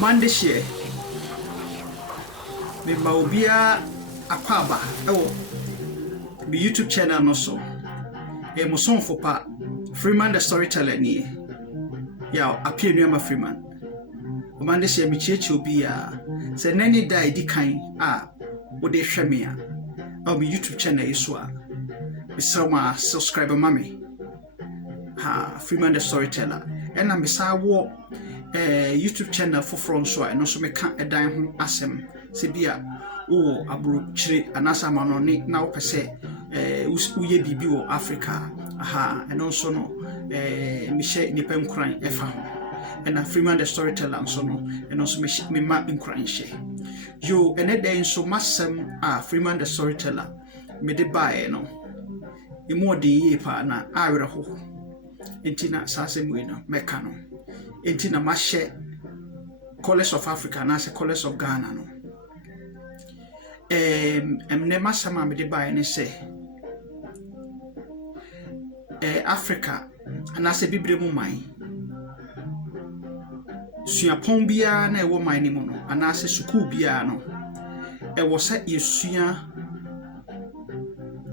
Monday share me maubia akwaba me YouTube channel no so mo son for pa Freeman the storyteller ni ya appear nuama Freeman Monday share me chiechi obi a se nani da edi kan a wo de hwe me a me YouTube channel iso a me sama subscriber mami Freeman the storyteller and I'm beside wo YouTube channel for front so I no so me ka edan ho asem se bia wo abro chire anasa manoni na wo pese uye bibi wo Africa and also no me share nipa nkran efa ho and Freeman the storyteller so no and also me ma nkran share yo ene den so masem Freeman the storyteller me de bae no imo de ye pa na awere ho entina sasem we no meka no entina ma share Colors of Africa na se Colors of Ghana no emne masama me de bae ne se Africa na se bibre mu man suapon bia na ewo man ni mu no ana se school bia no ewo se yesua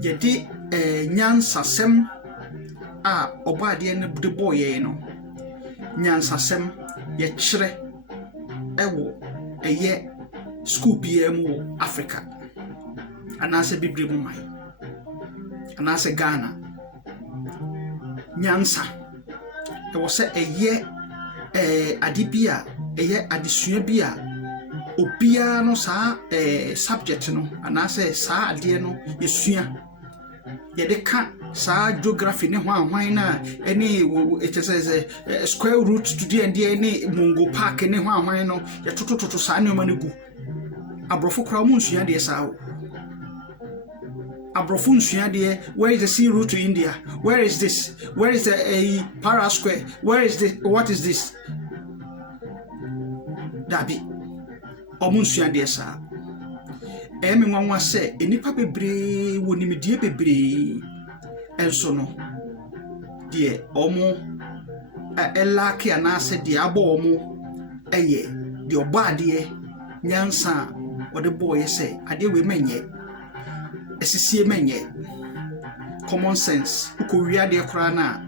yedi Nyansasem obade ne de boye no Nyansasem ye kire ewo eye school bia mu Africa ana se bibre mu man ana se Ghana Nyansa ewo se eye adibia eye adisua bia obia no sa subject no ana se sa ade no yesua ye de ka sa geography ne hwan na ene it says square root to the and ene Mungo Park ne hwan no ye totototo sa ne ma ne gu abrofo kra mu nsua de sa abrofo nsua de where is the sea route to India, where is this, where is the para square, where is the what is this dabi omunsua de sa emi nwanwa se enipa bebre wonimidie bebre enso no de omo elake anase de abo omo eye de obade nyansa ode boye se ade we menye esisie menye common sense uko wiade kra na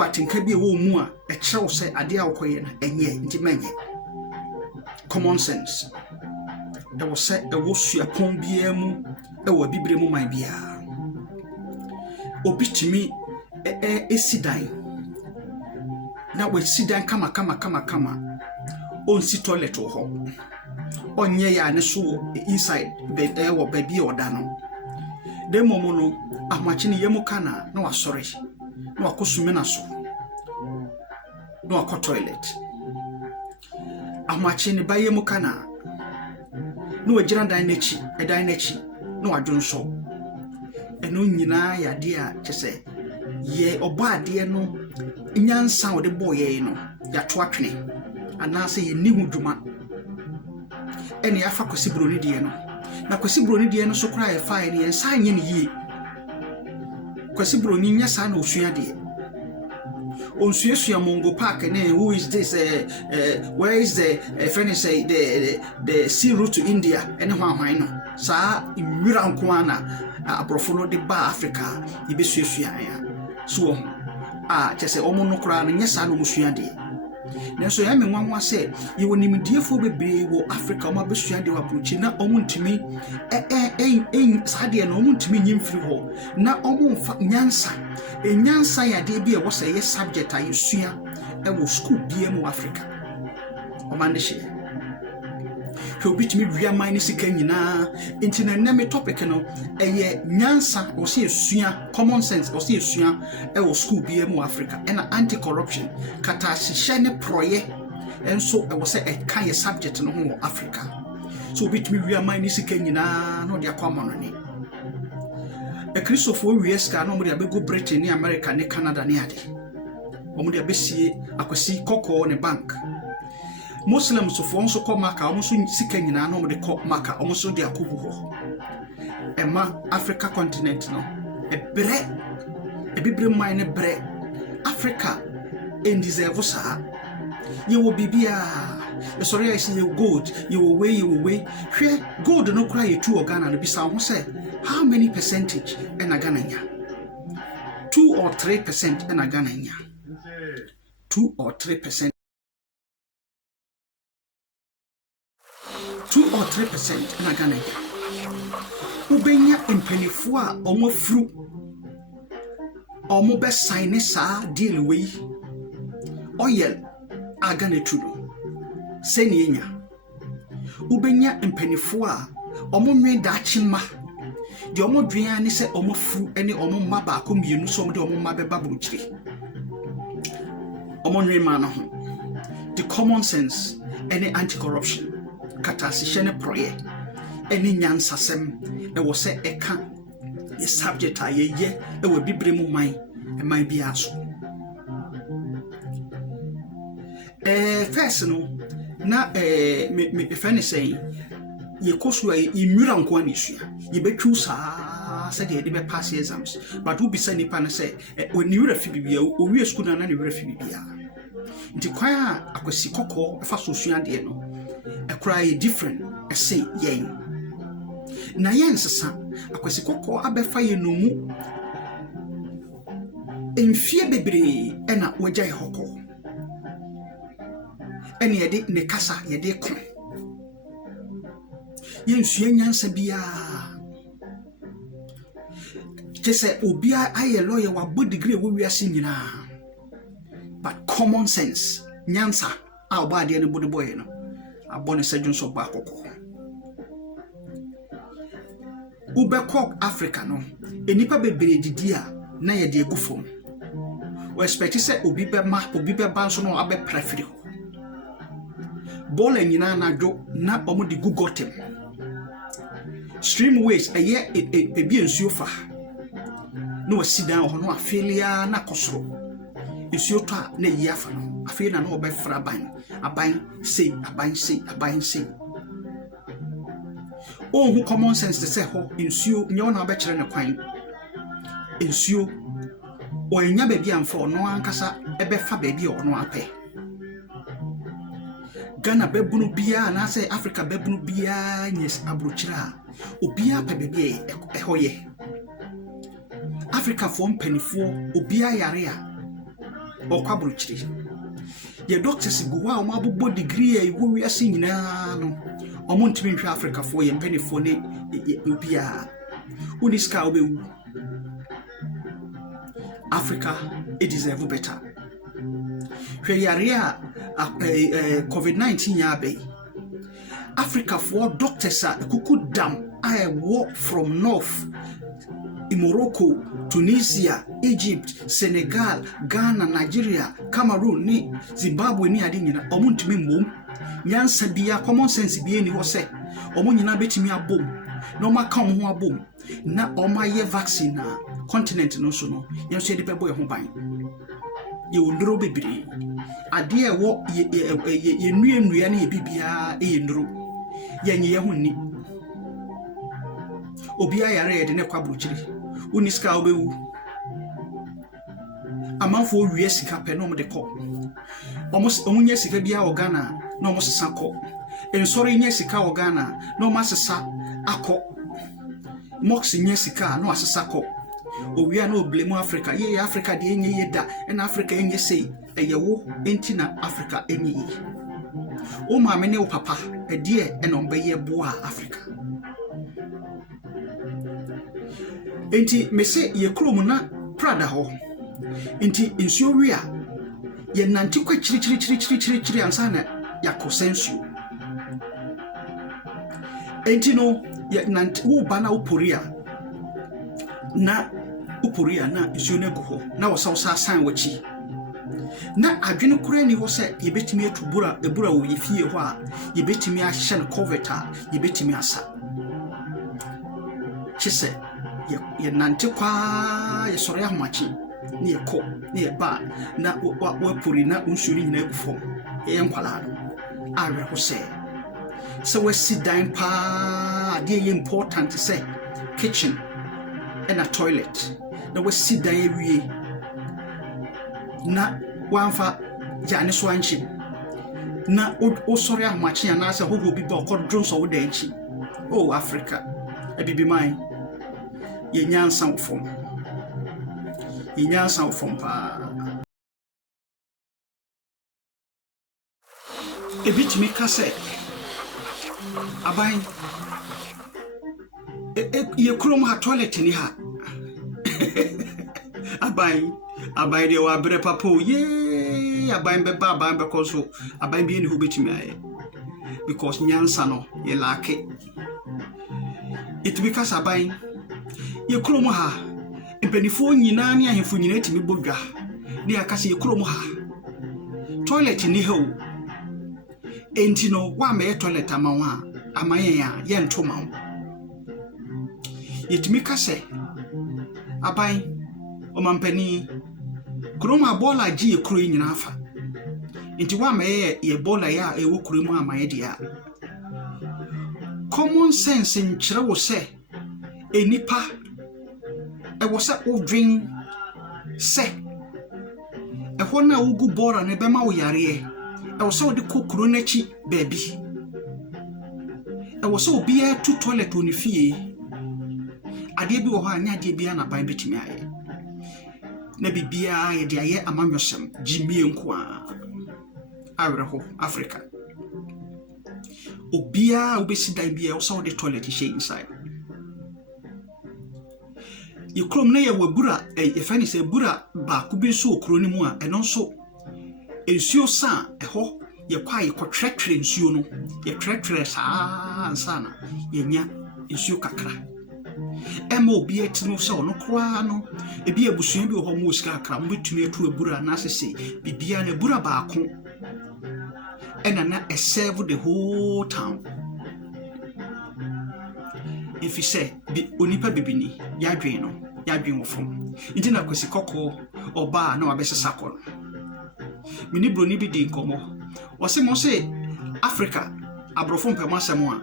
atinka bi wo mu a ekyew se ade a wokoye na enye nti menye common sense da wo se ewo suapon bia mu ewo bibre mu man bia obitimi esidan na we sidan kama onsi toilet ho onye ya ne so inside bed wo baby oda no de momo no ahmachi ne yemu kana na wasore na wakosume na so na wakọ toilet ahmachi ne baye mu kana na wagira dan nachi na wadwon so eno nyina ya de a kyese ye obade no nyansa wo de boye no ya to atwene anase ye ni huduma ene afa kwesi broni de no na kwesi broni de no so kra ye fine ye nsa anye ne yie kwesi broni nya sa na osua de onsuasua Mungo Park ne who is this where is the friend say the sea route to India ene hwan no sa imira nko ana abrofo no de ba Africa ibesuasua ya so kyese omo no kra no nya sa na osua de nenso ya menwanwa se ye wonimdiefo bebre wo Africa ma besua de waprochi na omuntimi sade na omuntimi nyimfiri ho na omumfa nyansa nyansa ya de bia wo se ye subject ayesua wo school bia mu Africa omandehye ko bitimi wia mine sika nyina intina neme topic no eye nyansa wo se esua common sense wo se esua wo school bia mu Africa and anti-corruption Ketasishe ne proye enso wo se e kan ye subject no ho Africa so bitimi wia mine sika nyina no de akwa monone Christopher Wieska no mo de abego Britain ne America ne Canada ne ade omo de abesie akwasi koko ne bank Muslims so nso kọ maka omo so sika nyina no mo de kọ maka omo so de akobu ho ema Africa continent no ebibre mine bre Africa en deserve sa You will be sorry, I see you gold, you will weigh. Share gold no cry 2 Ghana and be sound say how many percentage in a Ghana? 2 or 3% in a Ghana. 2 or 3%. 2 or 3% in a Ghana. Ubenya impenifua omo fru omo be sign sa deal we oil agane tudo senienya ubenya impenifua omo nwe dachima de omo dwan ni se omo fru ene omo mma ba ko mienu so omo de omo mma be babruchiri omo nwe ma no the common sense ene anti-corruption Ketasishe ne proye ene Nyansasem e wo se eka the subject ayeye e wo bibre mu man e man bi aso first no na me fene say ye kosu ay imura nko anisua ye betwu saa se de be pass exams but wo bisa nipa na say oni wura fi bibia o wi school na ne wura fi bibia nti kwa akwasi kokko fa so sua de no e cry different e say yen na Nyansasa akwasi kokko abefa ye no mu enfie bebre e na wagya hokko ene yede ne kasa yede ko yensua nyansa bia kese obia aye lawyer wa bo degree wo wiase nyina but common sense nyansa a oba de ne body boy no abone sedwon so ba kokko ubekok Africa no enipa bebre didi a na yede egufom we expect say obi be banso no abe prefer bola nyina na dwo na omo de gugotem streamways eye ebi ensuo fa no wasidan ho no afelia na kosoro ensuo to na yi afa no afi na no obe fra aban sei who common sense to say ho ensuo nyo na obe kire ne kwan ensuo o enya baby amfo no ankasa ebe fa baby o no ape Ghana bebunu bia na say Africa bebunu bia nyes abrochira obia pa baby ehoye Africa for mpanifo obia yare a okwabrochiri ye doctors go wa omo degree e wo wiase nyina no omo ntimi nhwe Africa for ye mpanifo ne obia uniska obewu Africa it deserve better hwe yare a COVID-19 ya be Africa for doctors a kuku dam I walk from north in Morocco, Tunisia, Egypt, Senegal, Ghana, Nigeria, Cameroon, ni Zimbabwe ni adi nyina omo ntimi mbom nyansa bia common sense bia ni wo se omo nyina betimi abom no maka omo ho abom na omo aye vaccine na continent no so no yenso de pebo ye ho ban ye wondro bebiri ade e wo ye nua na ye bibia ye ndro ye nye ye ho ni obia yare ye de ne kwabrochiri uniska obewu amanfo wie sika pe no mo de ko omunya sika bia o Ghana no mo sesa ko ensori nya sika o Ghana no mo sesa akọ mox nya sika no asesa ko owia no blame Africa ye Africa de enye ye da na Africa enye sei eyewo enti na Africa enye ye o ma me ne o papa edie e no mbe ye boa Africa enti me se ye krom na prada ho enti ensuo wi a ye nanti kwa chiri ansa na yakosensu enti no ye nanti wo bana uporia na ensuo na guho na wosa san wachi na adwene kura ni wo se ye betimi atubura ebura wo ye fie ho a ye betimi a hye no covet a ye betimi asa chise ye nante kwa ye soro ya homachi ni ye ko ni ye ba na wa puri na unsuri nyina gufo ye nkwala no awe ho se so we sit down pa de ye important say kitchen and a toilet na we sit down ewie na wanfa jane so anchi na o sorry amachi anase ho bi ba okọ dron so wo danchi oh Africa ebibi man ye nyansa fom pa ebitimi ka se aban ye krom ha toilet ni ha aban de wa bre papo ye aban be ba aban be ko so aban bi ni ho betimi aye because nyansa no ye laake it because aban ye krom ha empanifo nyina ni ahefo nyina timi bodwa ni akase ye krom ha toilet ni ha o enti no wa me toilet amawa amaye ya ye ntoma yetimi kase aban o mampani kroma bola ji ekuro nyina afa enti wa me ye bola ya ewo kuro mu amaye dia common sense nkyere wo se enipa wo se o drink se ho na ugu bora ne bema wo yare wo se o de kokuro nachi baby wo se obi a tu toilet oni fie ade bi wo ho anya ade bi na ban betimi aye na bibia ye de aye amanwosem jimie nko a awreho Africa obia obesi dan bia wo se o de toilet she inside ye krom na ye wabura e fani se bura ba ku bi so okro ni mu a eno so ensuo sa eho ye kwa ye kotretre ensuo no ye tretre sa ansana ye nya ensuo kakra ema obi etinu se ono kwa no ebi abusuan bi ho mo sika kakra mo betumi atu abura na sese bibia na bura ba ko ena na serve the whole town if you say bi onipa bibini yadwen no yadwen wofom nti na kwesi kokko oba na wabesesa ko mini broni bi di nkomo wose mo se Africa abrofo mpem asemo a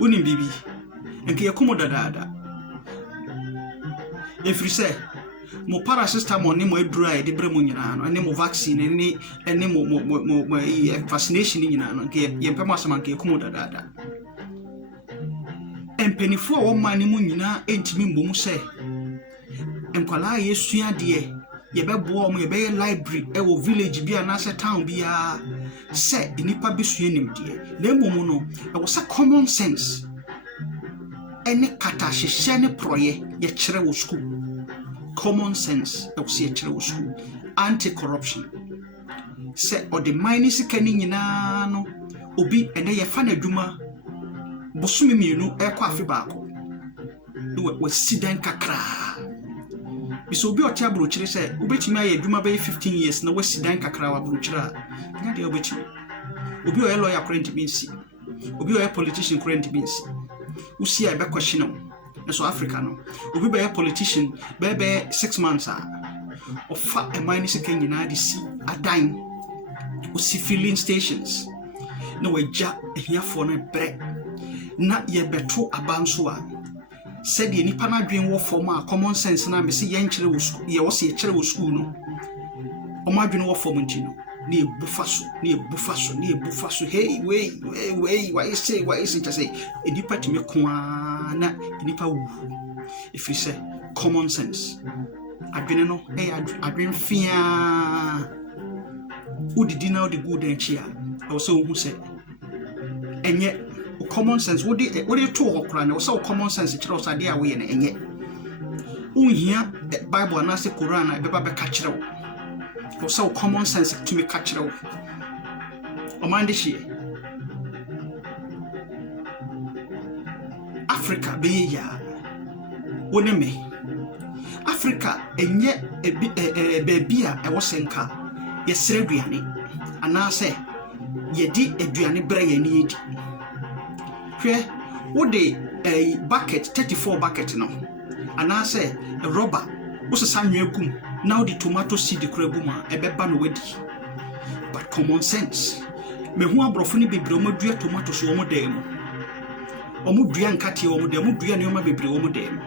woni bibi nke yakomo dadaada if you say mo paracetamol ni mo edura de bremo nyina no ene mo vaccine ene mo vaccination nyina no nke yempem asema nke yakomo dadaada empenifo wo mani mu nyina entimi mbom se enkwala yesua de ye bebo mo ye be library e wo village bia na se town bia se enipa besua nim de na mmom no e wo se common sense ene Ketasishe ne proye ye kire wo school common sense e wo se ye kire wo school anti-corruption se o de mine sikani nyina no obi ene ye fa na dwuma bosumi mienu e kwa afi baako we sidan kakra biso obi otia brochire se obetimi aye adwuma be 15 years na we sidan kakra wa brochire na de obetimi obi o lawyer current binsi obi o politician current binsi usi ai be question no so Africa no obi be politician be 6 months ofa e mine sika nyina de si adan usi filling stations na waja ehiafo no bre na ye beto abanso a said ye nipa na dwen wo form a common sense na me se ye nkire wo school ye wo se ye kire wo school no o ma dwen wo form ntino na ebufaso hey wey why say just say edipa timi ko na edipa wu if you say common sense adwene no adwen fia udidi na odi good enchi a o se ohu se enye common sense what they to okra na so common sense kire osade a we na enye unhia Bible na se Quran na beba be ka kire wo so common sense to me ka kire wo o mande shi Africa be ya woni me Africa enye bebia e wo senka ye sere duane ana se ye di aduane bra ye ni edi hwe wo de a bucket 34 bucket no ana say a rubber wo se sanwe gum na wo de tomato seed kuraguma e beba no wadi but common sense me hu abrofo ni bebre o madua tomato so o mo dem o mo dua nkate o mo dem mo dua ne o ma bebre o mo dem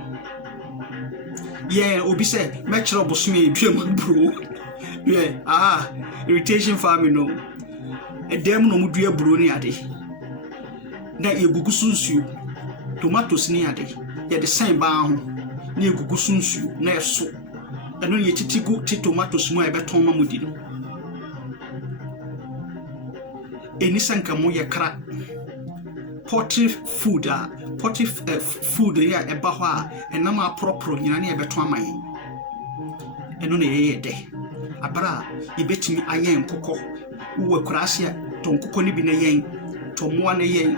yeah obi say me kire obosom e dua ma bro yeah irritation farming no Edem no mudua buro ni ade. Na yegugu sunsuo. Tomatoes ni ade. Ye de san ba ho. Na yegugu sunsuo na eso. Eno ye titigu ti tomatoes mu e beton ma mudi no. Eni sanka mo ye kra. Poultry food food ya eba ho a enama propro nyina na ye beton aman. Eno na ye de. Abra yebetimi ayen kokko wo krasia ton kokko ni bi na yen to mo na yen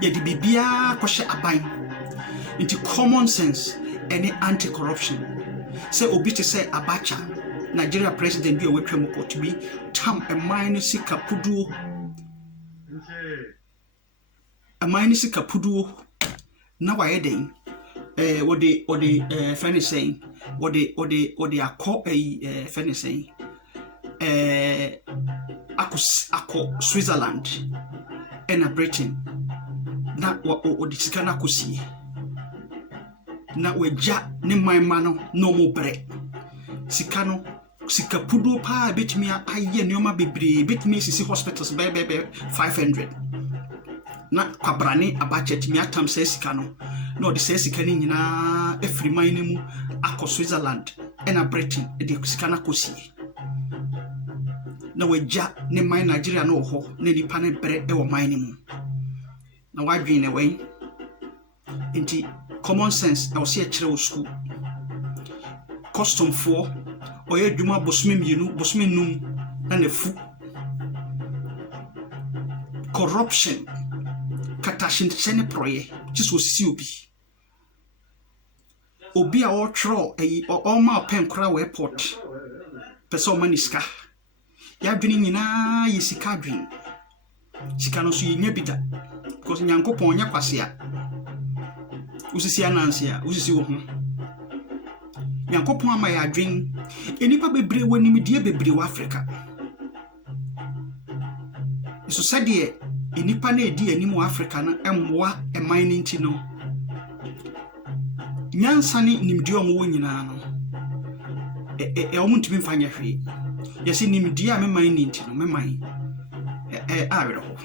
ye di bibia kwhye aban into common sense any anti-corruption say obi te say Abacha Nigeria president bi o wetwam ko to bi tam a mine sika puduo na waye den what the friend is saying what the akọ friend is saying akọ Switzerland and Britain na o di sika na kosie na wagya ne manma no mo bre sika no sika pudo pa betimi aye neoma bebre betimi sisi hospitals be 500 na kwabrane Abacha timi atam se sika no no de se sika ni nyina efri man ni mu akọ Switzerland and Britain de sika na kosie na wagya ne man Nigeria no ho na nipa ne bre e wo man ni mu na wadwin ne wen enti common sense I was here chere school custom for oye dwuma bosome mienu bosome num na nefu corruption Ketasishe ne proye just osisi obi a o tro o ma pen kra we airport person maniska ya dwene nyina yesika dwen sika no so yenya bida because nyankopon nya kwasea usisi anansia usisi wo ho nyankopon ama ya dwen enipa bebre wani die bebre wa Africa so sadie enipa na edi animu Africa na emwa e mining ti no nyansane nimdi omo nyina no omuntimi mfanya hwe yesi nimdi a me mining ti no me mine awero ho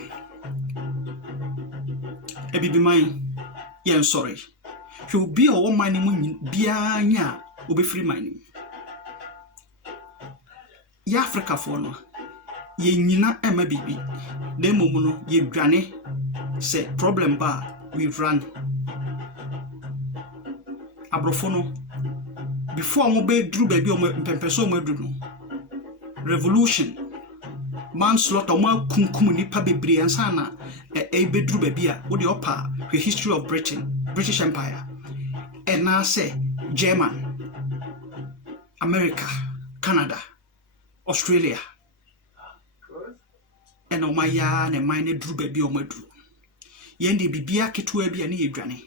ebibi mine yen sorry hwe bi o mining mu bia nya obefiri mining ya Africa for no ye nyina ema bibi na momu no ye dwane se problem ba we run abrofo no before mo be dru ba bi o mpempeso mo dru no revolution manslaughter mo kunkum nipa bebre ansa na be dru ba bi a wo de opa the history of British Empire and now say German America Canada Australia and omaya ne mine dru ba bi o madru yende bibia ketua bia ne yedwane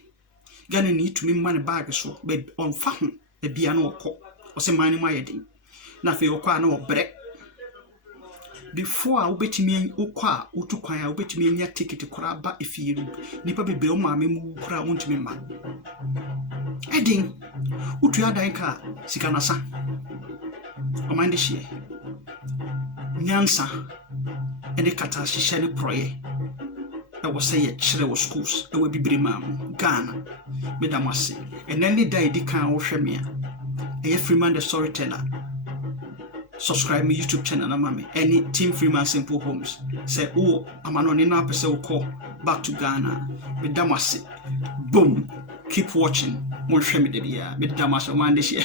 Gana ni to me man bag so be on fa ho e bia na okọ o se man ma yedin na fe okọ na obre before obetimi okọ a otukwan a obetimi nya ticket kora ba efiru nipa bebe o ma me mu kora wontimi ma edin utu adan ka sika na sa o man de hie nyansa ene Ketasishe ne proye I was say chere wo schools e we bibire mam Ghana medamase and then the day di kan wo hwe me a Freeman the storyteller subscribe me YouTube channel na mama any team Freeman Simple Homes say oh amano ni na pese wo call back to Ghana medamase boom keep watching mo hwe me de bia medamase man de hie